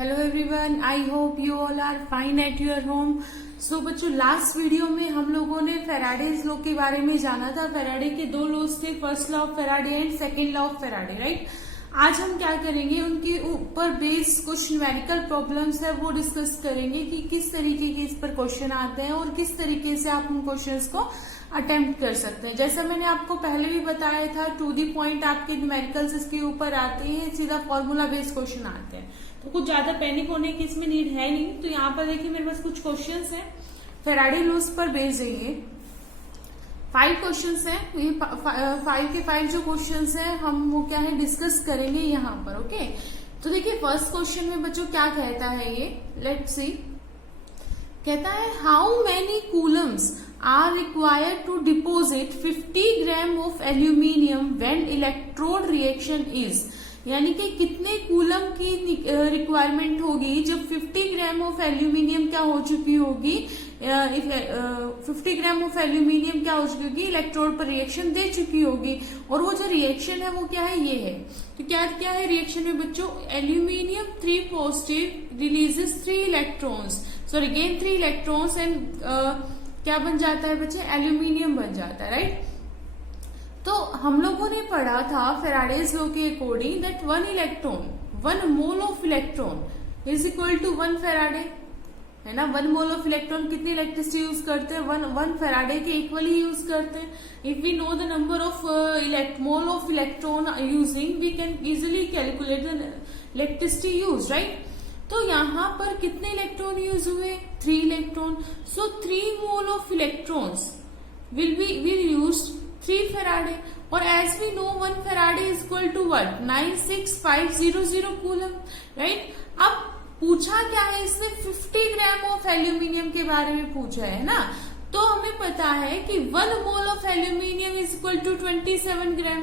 Hello everyone, I hope you all are fine at your home. So बच्चों, last video में हम लोगों ने फेराडेज लॉ के बारे में जाना था। फेराडे के दो लॉज थे, first law of Faraday and second law of Faraday, right. आज हम क्या करेंगे, उनके ऊपर बेस्ड कुछ न्यूमेरिकल प्रॉब्लम्स है वो डिस्कस करेंगे कि किस तरीके के इस पर क्वेश्चन आते हैं और किस तरीके से आप उन क्वेश्चंस को अटेम्प्ट कर सकते हैं। जैसा मैंने आपको पहले भी बताया था, टू दी पॉइंट आपके न्यूमेरिकल्स इसके ऊपर आते हैं, सीधा फॉर्मूला बेस्ड क्वेश्चन आते हैं, तो कुछ ज्यादा पैनिक होने की इसमें नीड है नहीं। तो यहाँ पर देखिए मेरे पास कुछ क्वेश्चंस हैं फेराडे लॉज पर बेस्ड है। ये 5 क्वेश्चंस हैं। ये 5 के 5 जो क्वेश्चंस हैं हम वो क्या है डिस्कस करेंगे यहाँ पर। ओके, तो देखिए फर्स्ट क्वेश्चन में बच्चों क्या कहता है, ये लेट्स सी। कहता है how many coulombs are required to deposit 50 gram of aluminium when electrode reaction is, यानी कि कितने कूलम की रिक्वायरमेंट होगी जब 50 ग्राम ऑफ एल्यूमिनियम क्या हो चुकी होगी, 50 ग्राम ऑफ एल्यूमिनियम क्या हो चुकी होगी, इलेक्ट्रोड पर रिएक्शन दे चुकी होगी। और वो जो रिएक्शन है वो क्या है, ये है। तो क्या क्या है रिएक्शन में बच्चों, aluminium 3 positive releases 3 electrons, sorry gain 3 electrons and क्या बन जाता है बच्चे, एल्यूमिनियम बन जाता है, राइट। तो हम लोगों ने पढ़ा था फेराडेज लॉ के according that 1 electron, 1 mole of electron is equal to 1 Faraday, है ना। 1 मोल ऑफ इलेक्ट्रॉन कितनी इलेक्ट्रिसिटी यूज करते हैं, 1 फेराडे के इक्वली यूज करते हैं। If we know the number of mole of electron using, we can easily calculate the electricity use, right. तो यहाँ पर कितने इलेक्ट्रॉन यूज हुए, 3 electron. So 3 mole of electrons will use 3 Faraday, और as we know 1 Faraday is equal to what, 96500 coulomb, right. अब पूछा क्या है इसने, 50 ग्राम ऑफ एल्यूमिनियम के बारे में पूछा है ना। तो हमें पता है कि 1 mole of aluminium is equal to 27 gram,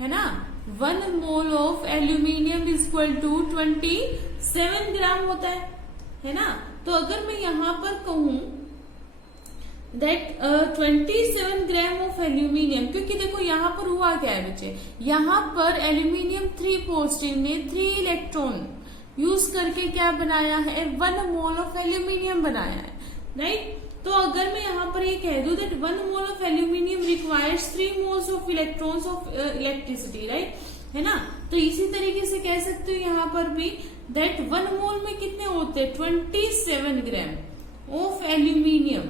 है ना। 1 mole of aluminium is equal to 27 gram होता है ना। तो अगर मैं यहाँ पर कहूं दैट 27 ग्राम ऑफ एल्यूमिनियम, क्योंकि देखो यहाँ पर हुआ क्या है बच्चे, यहाँ पर एल्यूमिनियम 3 पॉजिटिव ने 3 इलेक्ट्रॉन यूज करके क्या बनाया है, 1 मोल ऑफ एल्यूमिनियम बनाया है, राइट। तो अगर मैं यहाँ पर ये कह दूं that 1 mole of aluminium requires 3 moles of electrons of electricity, right, है ना। तो इसी तरीके से कह सकते हो यहाँ पर भी दैट 1 मोल में कितने होते हैं, 27 ग्राम ऑफ एल्यूमिनियम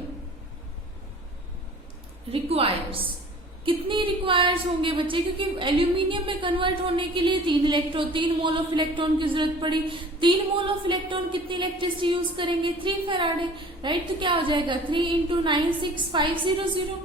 रिक्वायर्स। कितनी रिक्वायर्स होंगे बच्चे, क्योंकि एल्यूमिनियम में कन्वर्ट होने के लिए 3 मोल ऑफ इलेक्ट्रॉन की जरूरत पड़ी। 3 मोल ऑफ इलेक्ट्रॉन कितनी इलेक्ट्रिसिटी यूज करेंगे, 3 फेराडे, राइट। तो क्या हो जाएगा, 3 into 96500,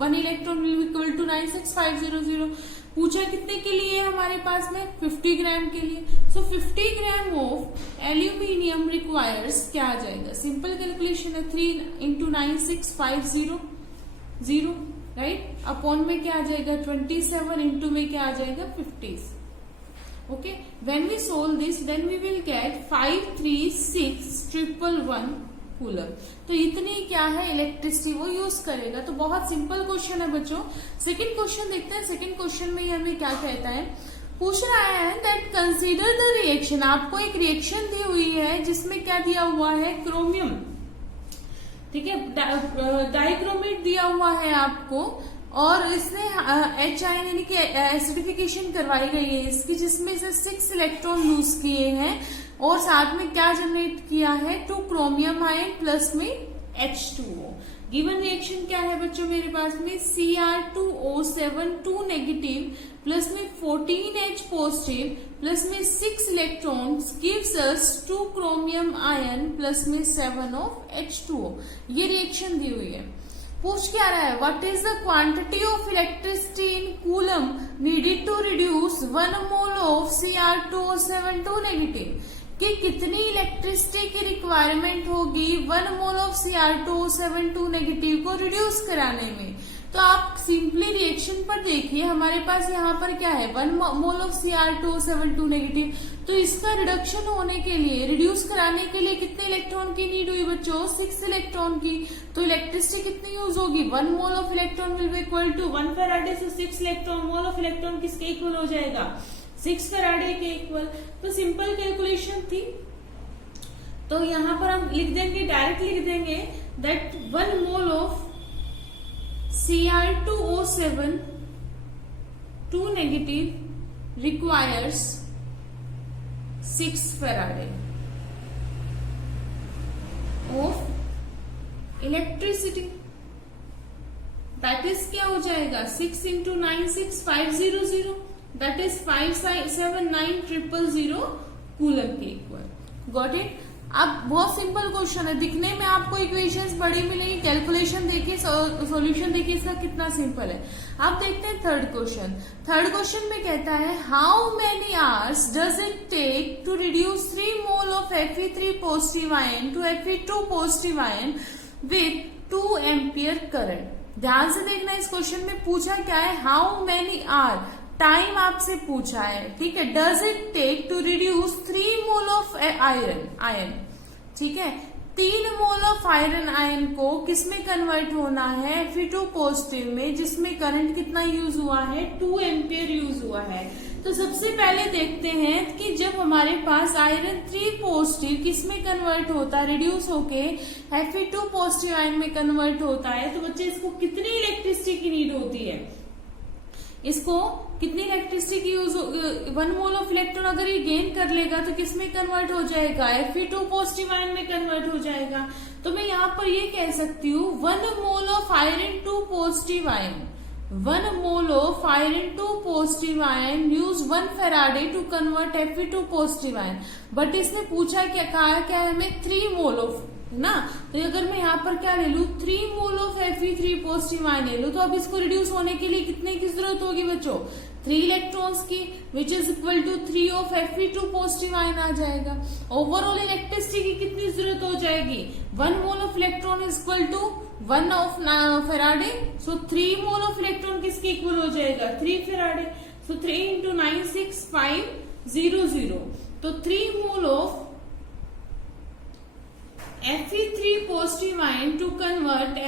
1 electron will equal to 96500। पूछा कितने के लिए हमारे पास में, 50 ग्राम के लिए। सो 50 ग्राम ऑफ एल्यूमिनियम रिक्वायर्स क्या आ जाएगा, सिंपल कैलकुलेशन है, 3 इंटू 96500, राइट, अपॉन में क्या आ जाएगा 27, इंटू में क्या आ जाएगा 50। Okay, when we solve this then we will get 536111 coulomb. तो इतनी क्या है इलेक्ट्रिसिटी वो यूज करेगा। तो बहुत सिंपल क्वेश्चन है बच्चों। सेकंड क्वेश्चन देखते हैं। सेकंड क्वेश्चन में हमें क्या कहता है, पूछ रहा है दैट कंसीडर द रिएक्शन। आपको एक रिएक्शन दी हुई है जिसमें क्या दिया हुआ है, क्रोमियम, ठीक है, डाइक्रोमेट दिया हुआ है आपको, और इसने H आयन यानी कि एसिडिफिकेशन करवाई गई है इसकी, जिसमें से 6 इलेक्ट्रॉन यूज किए हैं और साथ में क्या जनरेट किया है, 2 क्रोमियम आयन प्लस में H2O। गिवन रिएक्शन क्या है बच्चों मेरे पास में, Cr2O7 2 नेगेटिव प्लस में 14H पॉजिटिव प्लस में 6 electrons gives us 2 chromium ion plus में 7 ऑफ H2O। ये रिएक्शन दी हुई है। पूछ क्या रहा है, what is the quantity of electricity in coulomb needed to reduce 1 mole of Cr2O7 2 negative, कि कितनी इलेक्ट्रिसिटी की रिक्वायरमेंट होगी 1 मोल ऑफ Cr2O7 2 नेगेटिव को रिड्यूस कराने में। तो आप सिंपली रिएक्शन पर देखिए, हमारे पास यहाँ पर क्या है, 1 मोल ऑफ Cr2O7 2 नेगेटिव। तो इसका रिडक्शन होने के लिए, रिड्यूस कराने के लिए कितने इलेक्ट्रॉन की नीड हुई बच्चों, 6 इलेक्ट्रॉन की। तो इलेक्ट्रिसिटी कितनी यूज होगी, 1 mole of electron will be equal to 1 Faraday से 6 इलेक्ट्रॉन, मोल ऑफ इलेक्ट्रॉन किसके इक्वल हो जाएगा, 6 फेराडे के इक्वल। तो सिंपल कैलकुलेशन थी, तो यहाँ पर हम लिख देंगे, डायरेक्ट लिख देंगे that 1 mole of Cr2O7 2 negative requires 6 Faraday of electricity. That is क्या हो जाएगा 6 into 9 6 500 that is 579,000 कूलम के इक्वल. Got it. अब बहुत सिंपल क्वेश्चन है, दिखने में आपको इक्वेशंस बड़ी मिलेंगी, कैलकुलेशन देखिए, सॉल्यूशन देखिए इसका कितना सिंपल है. अब देखते हैं थर्ड क्वेश्चन. थर्ड क्वेश्चन में कहता है how many hours does it take to reduce 3 mole of Fe3 positive ion टू Fe2 positive ion with 2 ampere current. ध्यान से देखना, इस क्वेश्चन में पूछा क्या है, हाउ मेनी आवर, टाइम आपसे पूछा है. ठीक है, does it take to reduce 3 mole of iron. ठीक है, 3 मोल ऑफ आयरन आयन को किसमें कन्वर्ट होना है, Fe2 पॉजिटिव में, जिसमें करंट कितना यूज हुआ है, 2 एम्पियर यूज हुआ है. तो सबसे पहले देखते हैं कि जब हमारे पास आयरन 3 पॉजिटिव किसमें कन्वर्ट होता है, रिड्यूस होके Fe2 पॉजिटिव आयन में कन्वर्ट होता है, तो बच्चे इसको कितनी इलेक्ट्रिसिटी की नीड होती है, इसको कितनी इलेक्ट्रिसिटी की यूज, 1 मोल ऑफ इलेक्ट्रॉन अगर ये गेन कर लेगा तो किसमें कन्वर्ट हो जाएगा, Fe2 पॉजिटिव आयन में कन्वर्ट हो जाएगा. तो मैं यहाँ पर ये कह सकती हूँ 1 mole of iron 2 positive ion, 1 mole of iron 2 positive ion use 1 Faraday to convert Fe2 positive ion. But इसने पूछा क्या, कहा क्या है हमें 3 मोल ऑफ, है ना. तो अगर मैं यहाँ पर क्या ले लू, 3 mole of Fe3 positive ion ले लू, तो अब इसको रिड्यूस होने के लिए कितने की जरूरत होगी बच्चों, 3 इलेक्ट्रॉन्स की, which is equal to 3 of Fe2 positive ion आ जाएगा. ओवरऑल इलेक्ट्रिसिटी की कितनी जरूरत हो जाएगी, 1 mole of electron is equal to 1 of Faraday. So 3 mole of electron किसके इक्वल हो जाएगा, 3 फेराडे. So 3 into 9 6 500. तो 3 mole of Fe3 positive ion to convert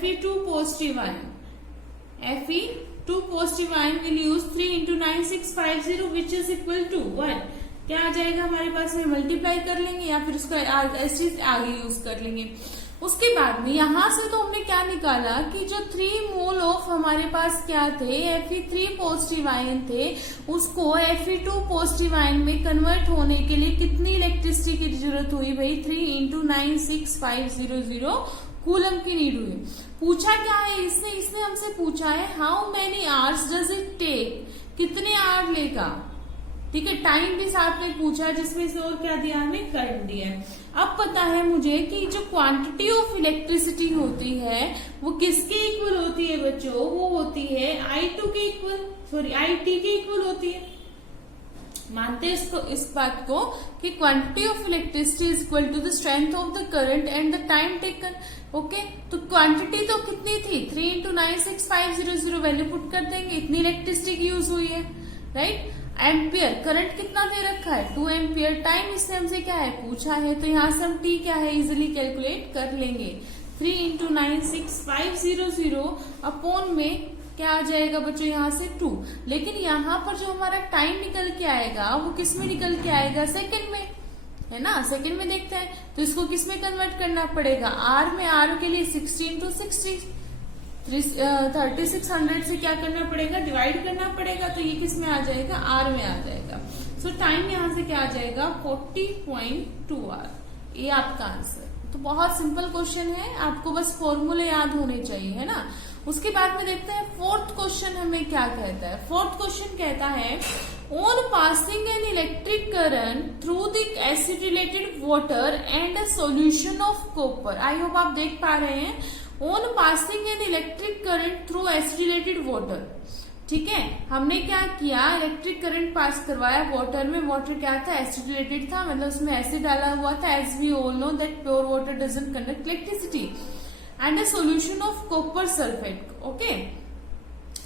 Fe2 positive ion. Fe2 positive ion will use 3 into 9650 which is equal to 1. क्या आ जाएगा हमारे पास में, मल्टीप्लाई कर लेंगे या फिर उसका ऐसे आगे यूज कर लेंगे. उसके बाद में यहां से तो हमने क्या निकाला कि जो 3 मोल ऑफ हमारे पास क्या थे, Fe3 पॉजिटिव आयन थे, उसको Fe2 पॉजिटिव आयन में कन्वर्ट होने के लिए कितनी इलेक्ट्रिसिटी की जरूरत हुई भाई, 3 इंटू 96500 कूलम की नीड हुई. पूछा क्या है इसने हमसे पूछा है how many hours does it take, कितने आवर लेगा. ठीक है, टाइम भी साथ में पूछा है, जिसमें से और क्या दिया हमें, करंट दिया है. अब पता है मुझे कि जो क्वांटिटी ऑफ इलेक्ट्रिसिटी होती है वो किसके इक्वल होती है बच्चों, वो होती है I2 के इक्वल, सॉरी IT के इक्वल होती है. मानते हैं इस बात को कि quantity of electricity is equal to the strength of the current and the time taken. Okay, तो क्वांटिटी तो कितनी थी, 3 इंटू 96500 वैल्यू पुट कर देंगे, इतनी इलेक्ट्रिसिटी की यूज हुई है, राइट. एम्पियर, करंट कितना दे रखा है, 2 एम्पियर. टाइम इसने हमसे क्या है पूछा है, तो यहाँ से हम टी क्या है इजिली कैलकुलेट कर लेंगे. 3 इंटू 96500 अपॉन में क्या आ जाएगा बच्चों, यहाँ से 2. लेकिन यहाँ पर जो हमारा टाइम निकल के आएगा वो किस में निकल के आएगा, सेकंड में, है ना. सेकंड में देखते हैं, तो इसको किस में कन्वर्ट करना पड़ेगा, आर में. आर के लिए 60 इंटू 60, 3600 से क्या करना पड़ेगा, डिवाइड करना पड़ेगा. तो ये किस में आ जाएगा, आर में आ जाएगा. सो टाइम यहाँ से क्या आ जाएगा, 40.2 आवर. ये आपका आंसर. तो बहुत सिंपल क्वेश्चन है, आपको बस फॉर्मूले याद होने चाहिए, है ना. उसके बाद में देखते हैं फोर्थ क्वेश्चन हमें क्या कहता है. फोर्थ क्वेश्चन कहता है on passing an electric current through the acetylated water and a solution of copper. I hope आप देख पा रहे हैं. On passing an electric current through acetylated water. ठीक है, हमने क्या किया, इलेक्ट्रिक करंट पास करवाया वाटर में. वाटर क्या था, एसिटिलेटेड था, मतलब उसमें एसिड डाला हुआ था. As we all know that pure water doesn't conduct electricity. And a solution of copper sulphate. Okay,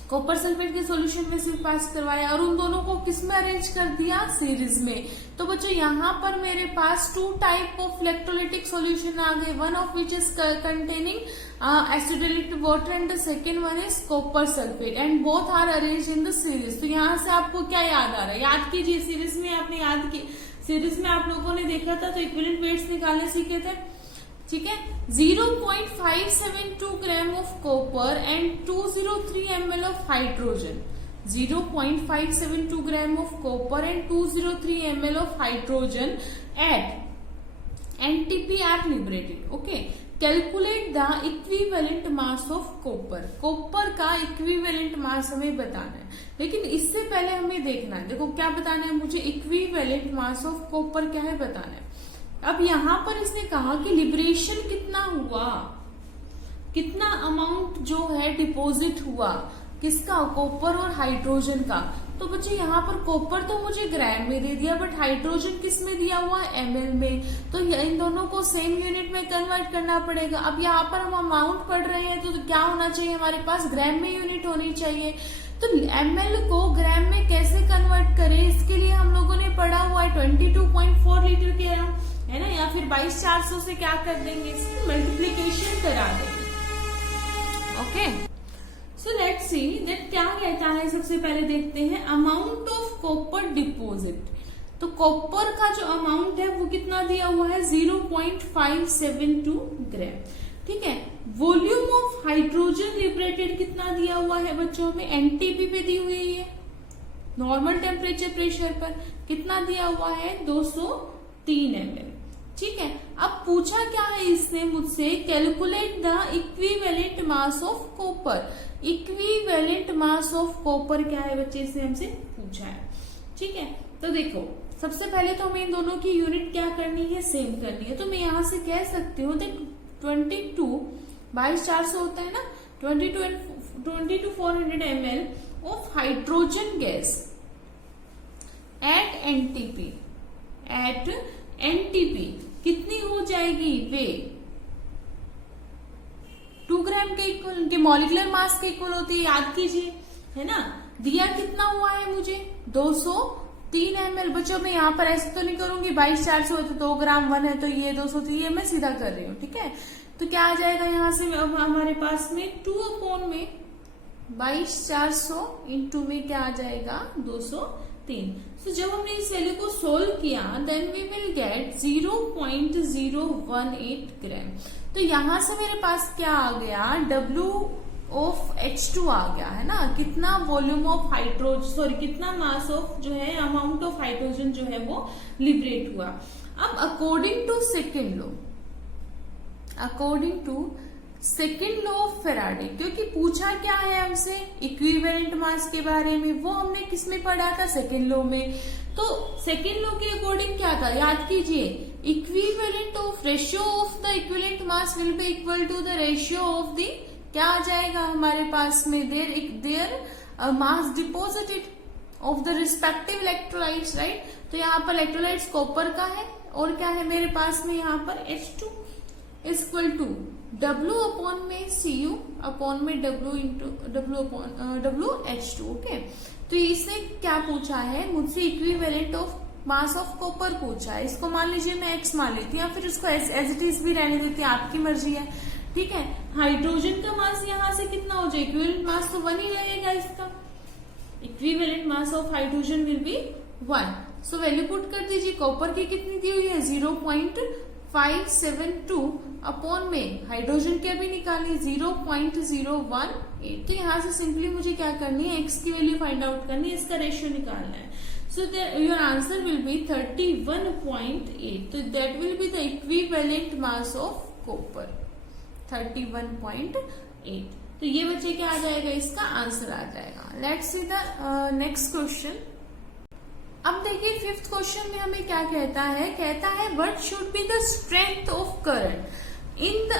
copper sulphate के सॉल्यूशन में से पास करवाया और उन दोनों को किस में अरेंज कर दिया, सीरीज में. तो बच्चों यहाँ पर मेरे पास 2 टाइप ऑफ इलेक्ट्रोलाइटिक सॉल्यूशन आ गए. One of which is containing acetylated water and the second one is copper sulphate and both are arrange in the series. तो यहाँ से आपको क्या याद आ रहा है, याद कीजिए. सीरीज में आपने याद की, सीरीज में आप लोगों ने देखा था, तो इक्विवेलेंट वेट्स निकालने सीखे थे। ठीक है, 0.572 gram of copper and 203 ml of hydrogen. 0.572 gram of copper and 203 ml of hydrogen at NTP are liberated. Okay, calculate the equivalent mass of copper. Copper का इक्विवेलेंट मास हमें बताना है, लेकिन इससे पहले हमें देखना है, देखो क्या बताना है मुझे, इक्विवेलेंट मास ऑफ कॉपर क्या है बताना है। अब यहाँ पर इसने कहा कि लिबरेशन कितना हुआ, कितना अमाउंट जो है डिपॉजिट हुआ, किसका, कॉपर और हाइड्रोजन का। तो बच्चे यहाँ पर कॉपर तो मुझे ग्राम में दे दिया, बट हाइड्रोजन किस में दिया हुआ है, ml में। तो इन दोनों को सेम यूनिट में कन्वर्ट करना पड़ेगा। अब यहाँ पर हम अमाउंट पढ़ रहे हैं, तो क्या होना चाहिए हमारे पास, ग्राम में यूनिट होनी चाहिए। तो ml को ग्राम में कैसे कन्वर्ट करें, इसके लिए हम लोगों ने पढ़ा हुआ है 22.4 लीटर के अराउंड, है ना, या फिर 22,400 से क्या कर देंगे, इसकी मल्टीप्लीकेशन करा देंगे। Okay, so let's see that क्या कहता है। सबसे पहले देखते हैं अमाउंट ऑफ कॉपर डिपॉजिट। तो कॉपर का जो अमाउंट है वो कितना दिया हुआ है, 0.572 ग्राम। ठीक है, वॉल्यूम ऑफ हाइड्रोजन लिबरेटेड कितना दिया हुआ है बच्चों में, NTP पे दी हुई है, नॉर्मल टेम्परेचर प्रेशर पर कितना दिया हुआ है, 203 ml। ठीक है, अब पूछा क्या है इसने मुझसे, calculate the equivalent mass of copper. Equivalent mass of copper क्या है बच्चे, इसने हमसे पूछा है। ठीक है, तो देखो सबसे पहले तो हमें इन दोनों की यूनिट क्या करनी है, सेम करनी है। तो मैं यहां से कह सकती हूँ 22,400 होता है ना, 22,400 ml of hydrogen gas at NTP कितनी हो जाएगी, वे 2 ग्राम के इक्वल, उनके मॉलिक्यूलर मास के इक्वल होती है, याद कीजिए, है ना। दिया कितना हुआ है मुझे, 203 ml। बच्चों मैं यहाँ पर ऐसे तो नहीं करूंगी, 22,400 तो 2 ग्राम 1 है, तो ये 203 है, मैं सीधा कर रही हूँ। ठीक है, तो क्या आ जाएगा यहाँ से, अब हमारे पास में 2 में 22,400 इंटू में क्या आ जाएगा, 203। तो जब हमने इस वैल्यू को सोल्व किया, देन वी विल गेट 0.018 ग्राम। तो यहां से मेरे पास क्या आ गया, W ऑफ H2 आ गया, है ना। कितना वॉल्यूम ऑफ हाइड्रोजन, सॉरी कितना मास ऑफ जो है, अमाउंट ऑफ हाइड्रोजन जो है वो लिबरेट हुआ। अब according to second law of Faraday, क्योंकि पूछा क्या है हमसे, इक्विवेलेंट मास के बारे में, वो हमने किस में पढ़ा था, सेकेंड लॉ में। तो सेकेंड लॉ के अकॉर्डिंग क्या था, याद कीजिए, equivalent of ratio of the equivalent mass will be equal to the ratio of the, क्या आ जाएगा हमारे पास में, their mass deposited of the respective electrolytes, right. तो यहाँ पर इलेक्ट्रोलाइट्स कॉपर का है, और क्या है मेरे पास में यहाँ पर H2 is equal to W upon में Cu अपॉन में WH2। ओके, तो इसने क्या पूछा है मुझसे, equivalent of mass of copper पूछा है। इसको मान लीजिए मैं X मान लेती हूँ, या फिर इसको एज इट इज भी रहने देती है, आपकी मर्जी है। ठीक है, हाइड्रोजन का मास यहाँ से कितना हो जाए, इक्विवेलेंट मास तो 1 ही लगेगा इसका, equivalent mass of hydrogen will be 1। So value put कर दीजिए, कॉपर की कितनी दी हुई है, 0.572 अपॉन में हाइड्रोजन की अभी निकाली 0.018। तो यहाँ से सिंपली मुझे क्या करनी है, एक्स की वैल्यू फाइंड आउट करनी है, इसका रेशियो निकालना है। So your answer will be 31.8। तो that will be the equivalent mass of copper, 31.8। तो ये बच्चे क्या आ जाएगा, इसका आंसर आ जाएगा। Let's see the next question. अब देखिए फिफ्थ क्वेश्चन में हमें क्या कहता है what should be the strength of current in the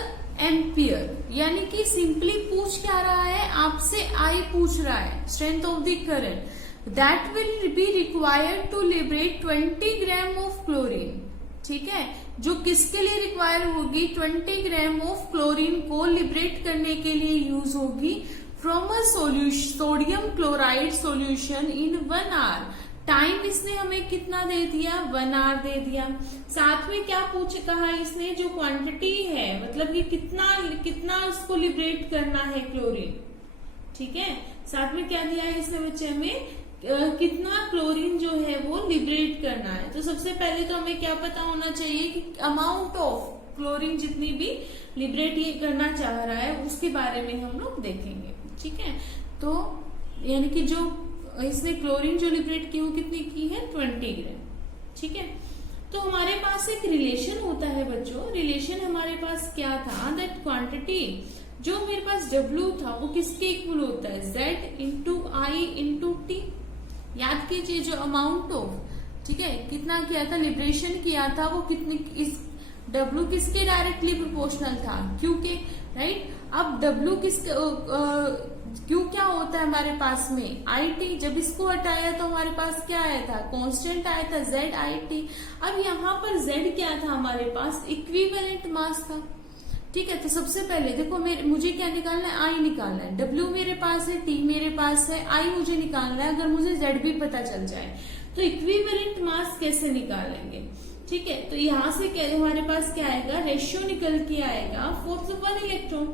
ampere. यानी कि सिंपली पूछ क्या रहा है आपसे, आई पूछ रहा है strength of the current that will be required to liberate 20 gram of chlorine. ठीक है, जो किसके लिए रिक्वायर होगी, 20 ग्राम ऑफ क्लोरीन को लिबरेट करने के लिए यूज होगी from a sodium chloride solution in 1 hour. Time इसने हमें कितना दे दिया, 1 आवर दे दिया। साथ में क्या कहा इसने, जो क्वांटिटी है, मतलब कि कितना उसको लिबरेट करना है क्लोरीन। ठीक है, साथ में क्या दिया है इसने बच्चे हमें कितना क्लोरीन जो है वो लिबरेट करना है। तो सबसे पहले तो हमें क्या पता होना चाहिए कि अमाउंट ऑफ क्लोरीन जितनी भी लिबरेट ये करना चाह रहा है उसके बारे में हम लोग देखेंगे। ठीक है, तो यानी कि जो इसने क्लोरीन जो लिबरेट की वो कितनी की है 20 ग्राम। ठीक है, तो हमारे पास एक रिलेशन होता है बच्चों, रिलेशन हमारे पास क्या था, दैट क्वांटिटी जो मेरे पास W था वो किसके इक्वल होता है, Z इंटू आई इंटू टी। याद कीजिए जो अमाउंट ऑफ, ठीक है, कितना किया था, लिबरेशन किया था, वो कितनी, इस W किसके डायरेक्टली प्रोपोर्शनल था, Q के, राइट। अब W किसके Q क्या होता है हमारे पास में IT, जब इसको हटाया तो हमारे पास क्या आया था, कांस्टेंट आया था ZIT। अब यहाँ पर Z क्या था हमारे पास, इक्विवेलेंट मास था। ठीक है, तो सबसे पहले देखो मुझे क्या निकालना है, I निकालना है, W मेरे पास है, T मेरे पास है, I मुझे निकालना है। अगर मुझे Z भी पता चल जाए तो इक्विवेलेंट मास कैसे निकालेंगे। ठीक है, तो यहाँ से क्या हमारे पास क्या आएगा, रेशियो निकल के आएगा 4:1 इलेक्ट्रॉन।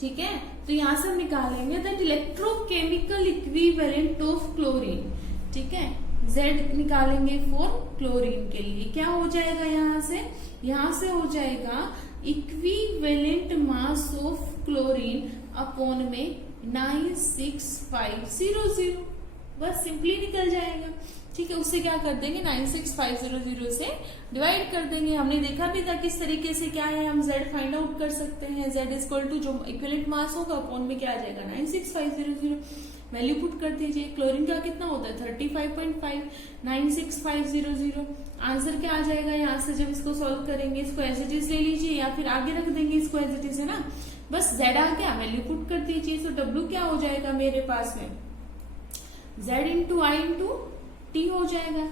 ठीक है, तो यहाँ से हम निकालेंगे that electrochemical equivalent of chlorine. ठीक है, Z निकालेंगे फॉर क्लोरीन के लिए, क्या हो जाएगा, यहाँ से हो जाएगा equivalent mass of chlorine upon में 96500, बस सिंपली निकल जाएगा। ठीक है, उससे क्या कर देंगे, 96500 से डिवाइड कर देंगे। हमने देखा भी था किस तरीके से क्या है हम Z फाइंड आउट कर सकते हैं। Z इक्वल टू जो इक्विवेलेंट मास होगा अपॉन में क्या आ जाएगा 96500, वैल्यू पुट कर दीजिए। क्लोरीन का कितना होता है 35.5, 96500, आंसर क्या आ जाएगा। यहाँ से जब इसको सॉल्व करेंगे इसको एज इट इज ले लीजिए या फिर आगे रख देंगे इसको एज इट इज, है ना, बस Z आ गया, वैल्यू पुट कर दीजिए। तो W क्या हो जाएगा मेरे पास में, Z इंटू आई इंटू T हो जाएगा।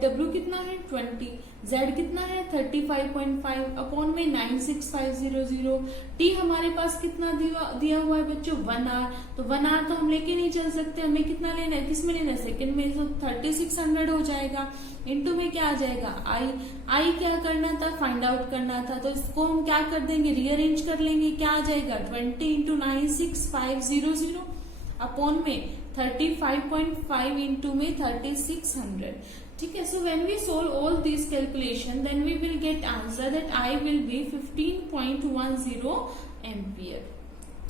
W कितना है 20, Z कितना है 35.5 अपॉन में 96500। T हमारे पास कितना दिया हुआ है बच्चों 1 आवर, तो 1 आवर तो हम लेके नहीं चल सकते, हमें कितना लेना है, किस में लेना है, सेकंड में, तो 3600 हो जाएगा। इनटू में क्या आ जाएगा I क्या करना था, फाइंड आउट करना था, तो इसको हम क्या कर देंगे, रीअरेंज कर लेंगे, क्या आ जाएगा 20 इंटू 96500 अपॉन में 35.5 इंटू में 3600। ठीक है, so when we solve all this calculation then we will get answer that I will be 15.10 ampere.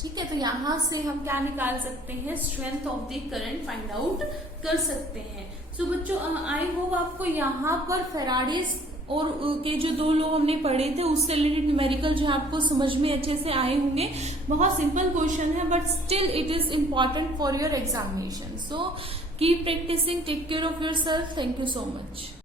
ठीक है, तो यहाँ से हम क्या निकाल सकते हैं, strength of the current find out कर सकते हैं। सो बच्चों आई होप आपको यहाँ पर फेराडेज और के जो 2 लॉ हमने पढ़े थे उससे रिलेटेड न्यूमेरिकल जो आपको समझ में अच्छे से आए होंगे। बहुत सिंपल क्वेश्चन है but still it is important for your examination. So keep practising, take care of yourself, thank you so much.